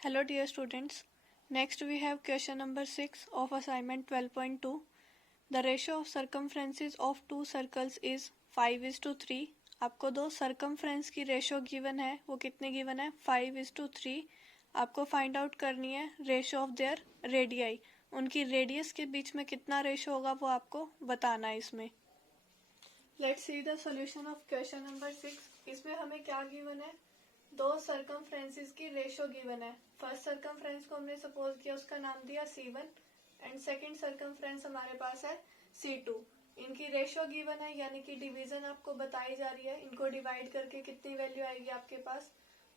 Hello dear students. Next we have question number 6 of assignment 12.2. The ratio of circumferences of two circles is 5:3. आपको दो circumference की ratio given है, वो कितने given है 5:3. आपको find out करनी है ratio of their radii. उनकी radius के बीच में कितना ratio होगा वो आपको बताना है इसमें. Let's see the solution of question number 6. इसमें हमें क्या given है, दो सर्कमफ्रेंसेस की रेशियो गिवन है. फर्स्ट सर्कमफ्रेंस को हमने सपोज किया, उसका नाम दिया C1 एंड सेकंड सर्कमफ्रेंस हमारे पास है C2. इनकी रेशियो गिवन है यानी कि डिवीजन आपको बताई जा रही है. इनको डिवाइड करके कितनी वैल्यू आएगी आपके पास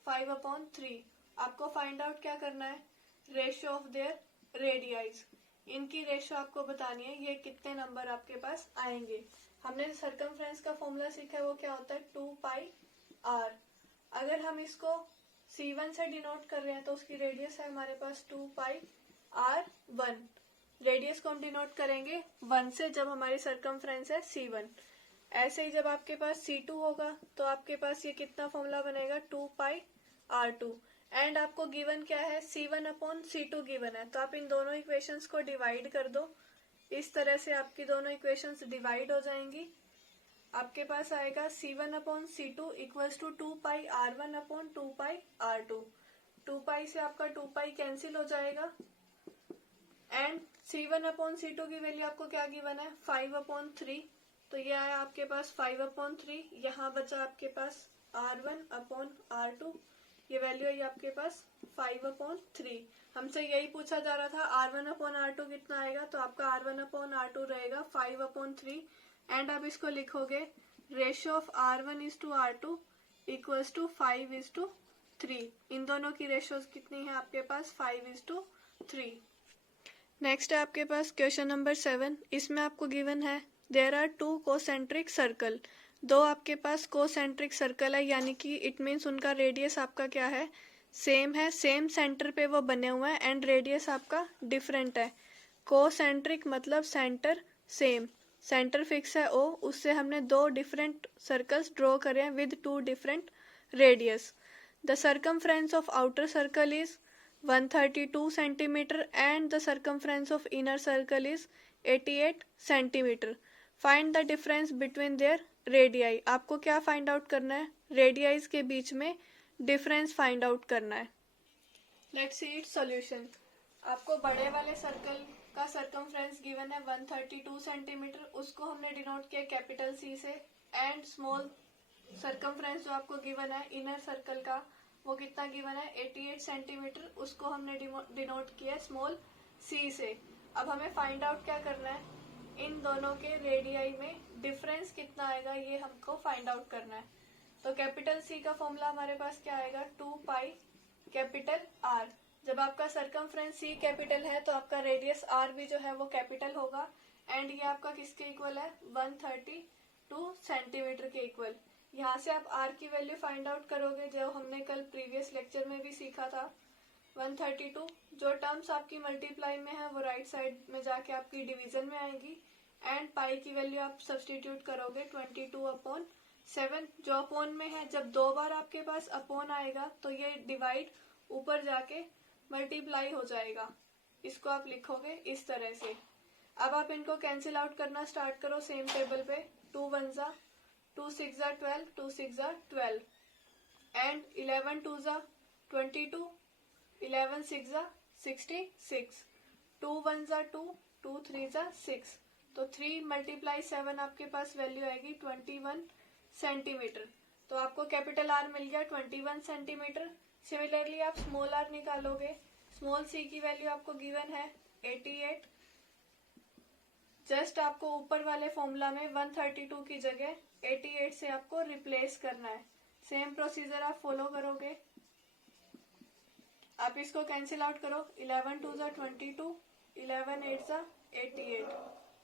5/3. आपको फाइंड आउट क्या करना है, रेशियो ऑफ देयर रेडियाइज. इनकी रेशियो आपको बतानी है, ये कितने नंबर आपके पास आएंगे. हमने सर्कमफ्रेंस का फॉर्मूला सीखा है, वो क्या होता है 2πr. अगर हम इसको C1 से डिनोट कर रहे हैं तो उसकी रेडियस है हमारे पास 2πr1. रेडियस को हम डिनोट करेंगे 1 से जब हमारी सर्कमफ्रेंस है C1. ऐसे ही जब आपके पास C2 होगा तो आपके पास ये कितना फॉर्मूला बनेगा 2πr2. एंड आपको गिवन क्या है, C1/C2 गिवन है. तो आप इन दोनों इक्वेशंस को डिवाइड कर दो. इस तरह से आपकी दोनों इक्वेशंस डिवाइड हो जाएंगी. आपके पास आएगा C1/C2 इक्वल्स टू 2πr1/2πr2. 2π से आपका 2π कैंसिल हो जाएगा. एंड C1/C2 की वैल्यू आपको क्या गिवन है 5/3. तो ये आया आपके पास 5/3. यहाँ बचा आपके पास r1/r2. ये वैल्यू है आपके पास 5/3. हमसे यही पूछा जा रहा था r1/r2 कितना आएगा, तो आपका r1/r2 रहेगा 5/3. एंड आप इसको लिखोगे ratio of r1:r2 equals to 5:3. इन दोनों की रेशियोज कितनी है आपके पास 5:3. नेक्स्ट है आपके पास क्वेश्चन नंबर 7. इसमें आपको गिवन है देयर आर 2 कोसेंट्रिक सर्कल. दो आपके पास कोसेंट्रिक सर्कल है यानी कि इट मीन्स उनका रेडियस आपका क्या है, सेम है, सेम सेंटर पे वो बने हुए हैं एंड रेडियस आपका डिफरेंट है. कोसेंट्रिक मतलब सेंटर सेम, सेंटर फिक्स है O, उससे हमने दो डिफरेंट सर्कल्स ड्रॉ करे हैं with 2 different radius. The circumference of outer circle is 132 centimetre and the circumference of inner circle is 88 centimetre. Find the difference between their radii. आपको क्या find out करना है, रेडियाइज के बीच में डिफरेंस फाइंड आउट करना है. Let's see its solution. आपको बड़े वाले सर्कल का सर्कमफ्रेंस गिवन है 132 सेंटीमीटर, उसको हमने डिनोट किया कैपिटल C से. एंड स्मॉल सर्कमफ्रेंस जो आपको गिवन है इनर सर्कल का, वो कितना गिवन है 88 सेंटीमीटर, उसको हमने डिनोट किया स्मॉल c से. अब हमें फाइंड आउट क्या करना है, इन दोनों के रेडियाई में डिफरेंस कितना आएगा ये हमको फाइंड आउट करना है. तो कैपिटल C का फॉर्मूला हमारे पास क्या आएगा 2π कैपिटल R. जब आपका सर्कमफ्रेंस C कैपिटल है तो आपका रेडियस R भी जो है वो कैपिटल होगा. एंड ये आपका किसके इक्वल है 132 सेंटीमीटर के इक्वल. यहाँ से आप R की वैल्यू फाइंड आउट करोगे जो हमने कल प्रीवियस लेक्चर में भी सीखा था. 132 जो टर्म्स आपकी मल्टीप्लाई में है वो राइट साइड में जाके आपकी डिवीजन में आएगी. एंड पाई की वैल्यू आप सब्सटीट्यूट करोगे 22/7 जो अपॉन में है. जब दो बार आपके पास अपॉन आएगा तो ये डिवाइड ऊपर जाके मल्टीप्लाई हो जाएगा. इसको आप लिखोगे इस तरह से. अब आप इनको कैंसिल आउट करना स्टार्ट करो सेम टेबल पे. 2 1 जा 2 6 जा 12 2 6 जा 12 एंड 11 2 जा 22 11 6 जा 66 2 1 जा 2 2 3 जा 6. तो 3 × 7 आपके पास वैल्यू आएगी 21 सेंटीमीटर. तो आपको कैपिटल R मिल गया 21 सेंटीमीटर. सिमिलरली आप स्मॉल r निकालोगे. स्मॉल c की वैल्यू आपको गिवन है 88. जस्ट आपको ऊपर वाले फॉर्मूला में 132 की जगह 88 से आपको रिप्लेस करना है. सेम प्रोसीजर आप फॉलो करोगे. आप इसको कैंसिल आउट करो. 11 2 जा 22 11 8 जा 88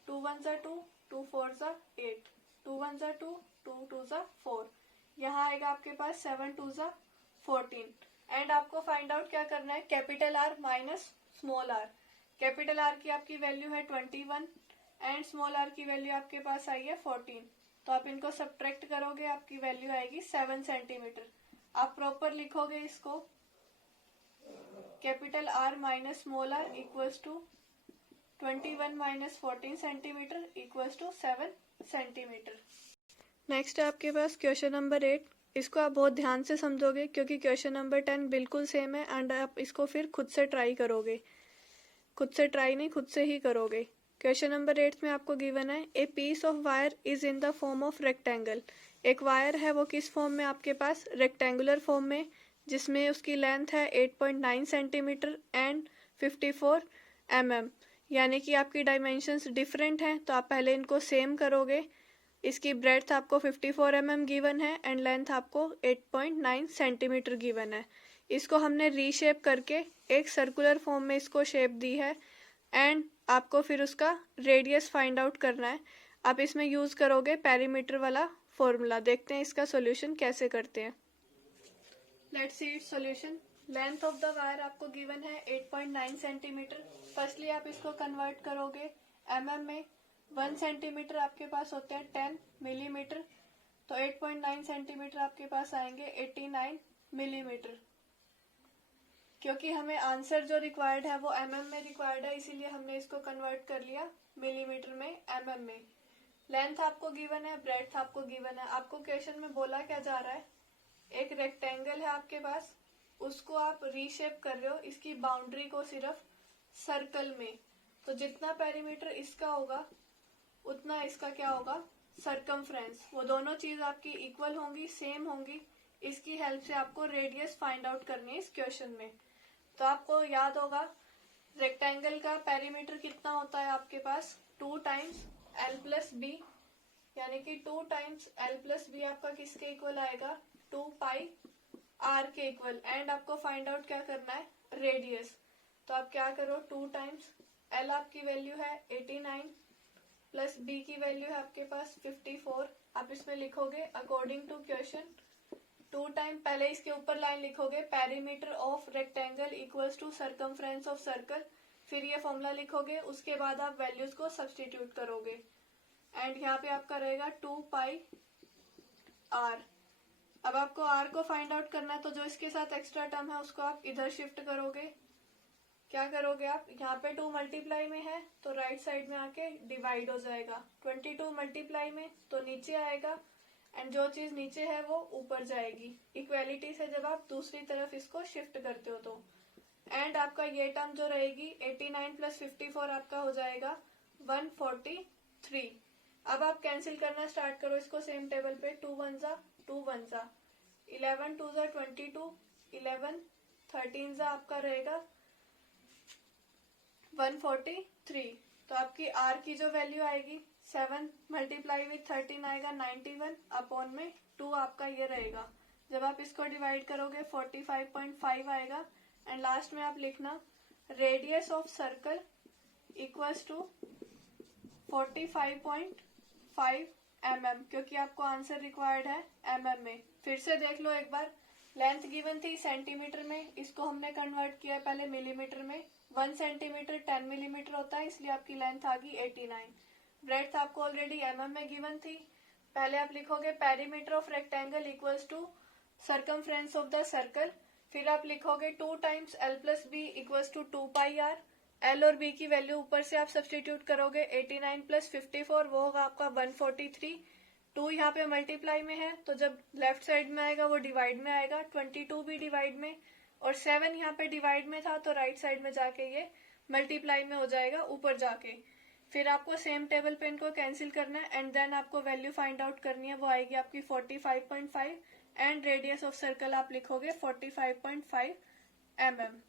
2 1 जा 2 2 4 जा 8 2 1 जा 2 2 2 जा 4. यहाँ आएगा आपके पास 7 2 जा 14. एंड आपको फाइंड आउट क्या करना है, capital R minus small r. Capital R की आपकी वैल्यू है 21 एंड स्मॉल r की वैल्यू आपके पास आई है 14. तो आप इनको सब्ट्रैक्ट करोगे, आपकी वैल्यू आएगी 7 सेंटीमीटर. आप प्रॉपर लिखोगे इसको capital R minus small r equals to 21 minus 14 centimetre equals to 7 centimetre. Next है आपके पास क्वेश्चन नंबर 8। इसको आप बहुत ध्यान से समझोगे क्योंकि क्वेश्चन नंबर 10 बिल्कुल सेम है एंड आप इसको फिर खुद से ट्राई करोगे। खुद से ट्राई नहीं, खुद से ही करोगे। क्वेश्चन नंबर 8 में आपको गिवन है a piece of wire is in the form of rectangle. एक वायर है, वो किस फॉर्म में आपके पास, रेक्टेंगुलर फॉर्म में, जिसमें उसकी लेंथ है 8.9 सेंटीमीटर एंड 54 mm। यानी कि आपकी डायमेंशंस डिफरेंट हैं, तो आप पहले इनको सेम करोगे। इसकी ब्रेड्थ आपको 54 mm गिवन है एंड लेंथ आपको 8.9 सेंटीमीटर गिवन है। इसको हमने रीशेप करके एक सर्कुलर फॉर्म में इसको शेप दी है एंड आपको फिर उसका रेडियस फाइंड आउट करना है। आप इसमें यूज करोगे पेरीमीटर वाला फॉर्मूला। देखते हैं इसका सॉल्यूशन कैसे करते हैं। Let's see its solution. Length of the wire आपको गिवन है 8.9 सेंटीमीटर। फर्स्टली आप इसको कन्वर्ट करोगे mm में। 1 सेंटीमीटर आपके पास होते हैं 10 मिलीमीटर, तो 8.9 सेंटीमीटर आपके पास आएंगे 89 मिलीमीटर। क्योंकि हमें आंसर जो रिक्वायर्ड है वो mm में रिक्वायर्ड है, इसीलिए हमने इसको कन्वर्ट कर लिया मिलीमीटर में mm में। लेंथ आपको गिवन है, ब्रेड्थ आपको गिवन है। आपको क्वेश्चन में बोला क्या जा रहा है, एक रेक्टेंगल है आपके पास, उसको आप रीशेप कर रहे हो इसकी बाउंड्री को सिर्फ सर्कल में, तो जितना पेरीमीटर इसका होगा उतना इसका क्या होगा, सरकमफ्रेंस। वो दोनों चीज आपकी इक्वल होंगी, सेम होंगी। इसकी हेल्प से आपको रेडियस फाइंड आउट करनी है इस क्वेश्चन में। तो आपको याद होगा रेक्टेंगल का पेरीमीटर कितना होता है आपके पास, 2 टाइम्स l प्लस बी, यानी कि 2 टाइम्स l प्लस बी आपका किसके इक्वल आएगा, 2 पाई r के इक्वल। एंड आपको फाइंड आउट क्या करना है, रेडियस। तो आप क्या करो, 2 टाइम्स l आपकी वैल्यू है 89 प्लस b की वैल्यू है आपके पास 54। आप इसमें लिखोगे अकॉर्डिंग टू क्वेश्चन 2 टाइम, पहले इसके ऊपर लाइन लिखोगे perimeter of rectangle equals to circumference of circle, फिर ये फॉर्मूला लिखोगे, उसके बाद आप वैल्यूज को सब्स्टिट्यूट करोगे एंड यहाँ पे आपका रहेगा 2 पाई r। अब आपको r को फाइंड आउट करना है, तो जो इसके साथ एक्स्ट्रा टर्म है उसको आप इधर शिफ्ट करोगे। क्या करोगे आप, यहाँ पे 2 मल्टीप्लाई में है तो राइट साइड में आके डिवाइड हो जाएगा। 22 मल्टीप्लाई में तो नीचे आएगा एंड जो चीज नीचे है वो ऊपर जाएगी। इक्वेलिटी से जब आप दूसरी तरफ इसको शिफ्ट करते हो तो एंड आपका ये टर्म जो रहेगी 89 प्लस 54 आपका हो जाएगा 143। अब आप कैंसिल करना स्टार्ट करो इसको सेम टेबल पे। 2 1 जा 2 1 जा, 11 2 जा 22, 11 13 जा आपका रहेगा 143। तो आपकी r की जो वैल्यू आएगी 7 मल्टीप्लाई विथ 13 आएगा 91 अपॉन में 2 आपका ये रहेगा। जब आप इसको डिवाइड करोगे 45.5 आएगा एंड लास्ट में आप लिखना radius of circle equals to 45.5 mm, क्योंकि आपको आंसर रिक्वायर्ड है mm में। फिर से देख लो एक बार, लेंथ गिवन थी सेंटीमीटर में, इसको हमने कन्वर्ट किया पहले मिलीमीटर में। 1 सेंटीमीटर 10 मिलीमीटर होता है, इसलिए आपकी लेंथ आ गई 89। ब्रेड्थ आपको ऑलरेडी mm में गिवन थी। पहले आप लिखोगे perimeter of rectangle equals to circumference of the circle, फिर आप लिखोगे 2 times l plus B equals to 2 pi r। l और b की वैल्यू ऊपर से आप सब्स्टिट्यूट करोगे, 89 प्लस 54 वो होगा आपका 143। 2 यहाँ पे मल्टीप्लाई में है तो जब लेफ्ट साइड में आएगा वो डिवाइड में आएगा, 22 भी डिवाइड में और 7 यहाँ पे डिवाइड में था तो राइट साइड में जाके ये मल्टीप्लाई में हो जाएगा ऊपर जाके। फिर आपको सेम टेबल पे इनको कैंसिल करना है एंड देन आपको वैल्यू फाइंड आउट करनी है, वो आएगी आपकी 45.5 एंड रेडियस ऑफ सर्कल आप लिखोगे 45.5 mm।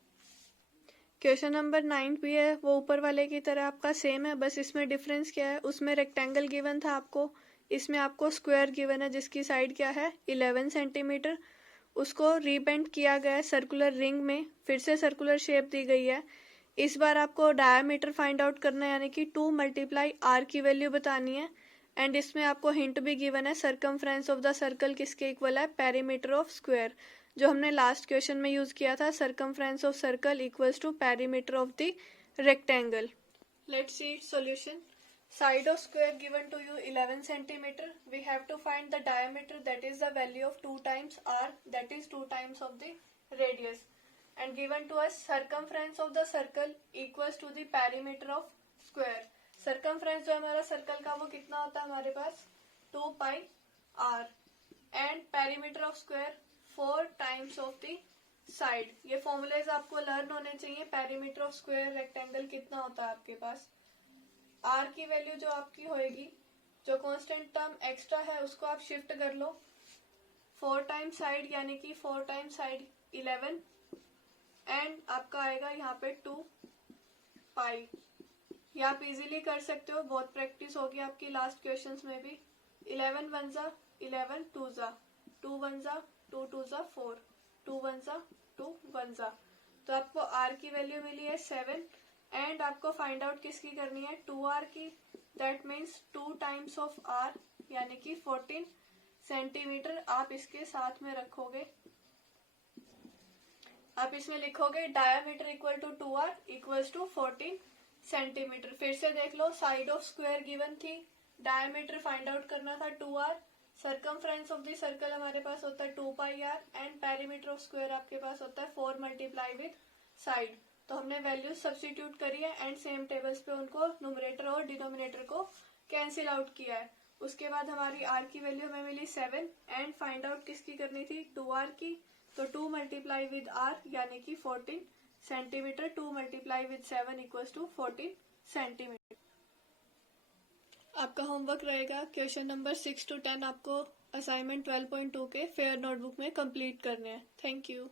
क्वेश्चन नंबर 9 भी है, वो ऊपर वाले की तरह आपका सेम है, बस इसमें डिफरेंस क्या है, उसमें रेक्टेंगल गिवन था आपको, इसमें आपको स्क्वायर गिवन है जिसकी साइड क्या है 11 सेंटीमीटर। उसको रीबेंड किया गया है सर्कुलर रिंग में, फिर से सर्कुलर शेप दी गई है। इस बार आपको डायमीटर फाइंड आउट करना है, यानी कि 2 मल्टीप्लाई r की वैल्यू बतानी है एंड इसमें आपको हिंट भी गिवन है सरकमफ्रेंस ऑफ द सर्कल किसके इक्वल है, पेरीमीटर ऑफ स्क्वायर, जो हमने लास्ट क्वेश्चन में यूज किया था, circumference of circle equals to perimeter of the rectangle. Let's see its solution. Side of square given to you 11 centimeter. We have to find the diameter, that is the value of 2 times r, that is 2 times of the radius. and given to us circumference of the circle equals to the perimeter of square. circumference जो हमारा circle का वो कितना होता है हमारे पास 2 pi r and perimeter of square 4 times of the side. ये formulas आपको लर्न होने चाहिए. पेरीमीटर ऑफ स्क्वायर रेक्टेंगल कितना होता है आपके पास. r की वैल्यू जो आपकी होएगी, जो कांस्टेंट टर्म एक्स्ट्रा है उसको आप शिफ्ट कर लो. 4 टाइम्स साइड यानी कि 4 टाइम्स साइड 11 एंड आपका आएगा यहाँ पे 2 पाई. ये आप इजीली कर सकते हो, बहुत प्रैक्टिस होगी आपकी लास्ट क्वेश्चंस में भी. 11 वन जा 11, 2 जा 2 वन जा 2 2 जा 4, 2 वन जा 2 वन जा. तो आपको r की वैल्यू मिली है 7 एंड आपको फाइंड आउट किसकी करनी है 2r की. That means 2 times of r यानी कि 14 सेंटीमीटर आप इसके साथ में रखोगे. आप इसमें लिखोगे diameter equal to 2r equals to 14 centimetre. फिर से देख लो, साइड ऑफ स्क्वायर गिवन थी, डायमीटर फाइंड आउट करना था 2r, circumference of the circle हमारे पास होता है 2 pi r and perimeter of square आपके पास होता है 4 मल्टीप्लाई विद साइड. तो हमने वैल्यूज सब्स्टिट्यूट करी है एंड सेम टेबल्स पे उनको न्यूमरेटर और डिनोमिनेटर को कैंसिल आउट किया है. उसके बाद हमारी r की वैल्यू हमें मिली 7 एंड फाइंड आउट किसकी करनी थी 2r की. तो 2 मल्टीप्लाई विद r यानी कि 14 centimetre. 2 multiply with 7 equals to 14 centimetre. आपका होमवर्क रहेगा क्वेश्चन नंबर 6 to 10 आपको असाइनमेंट 12.2 के फेयर नोटबुक में कंप्लीट करने हैं. Thank you.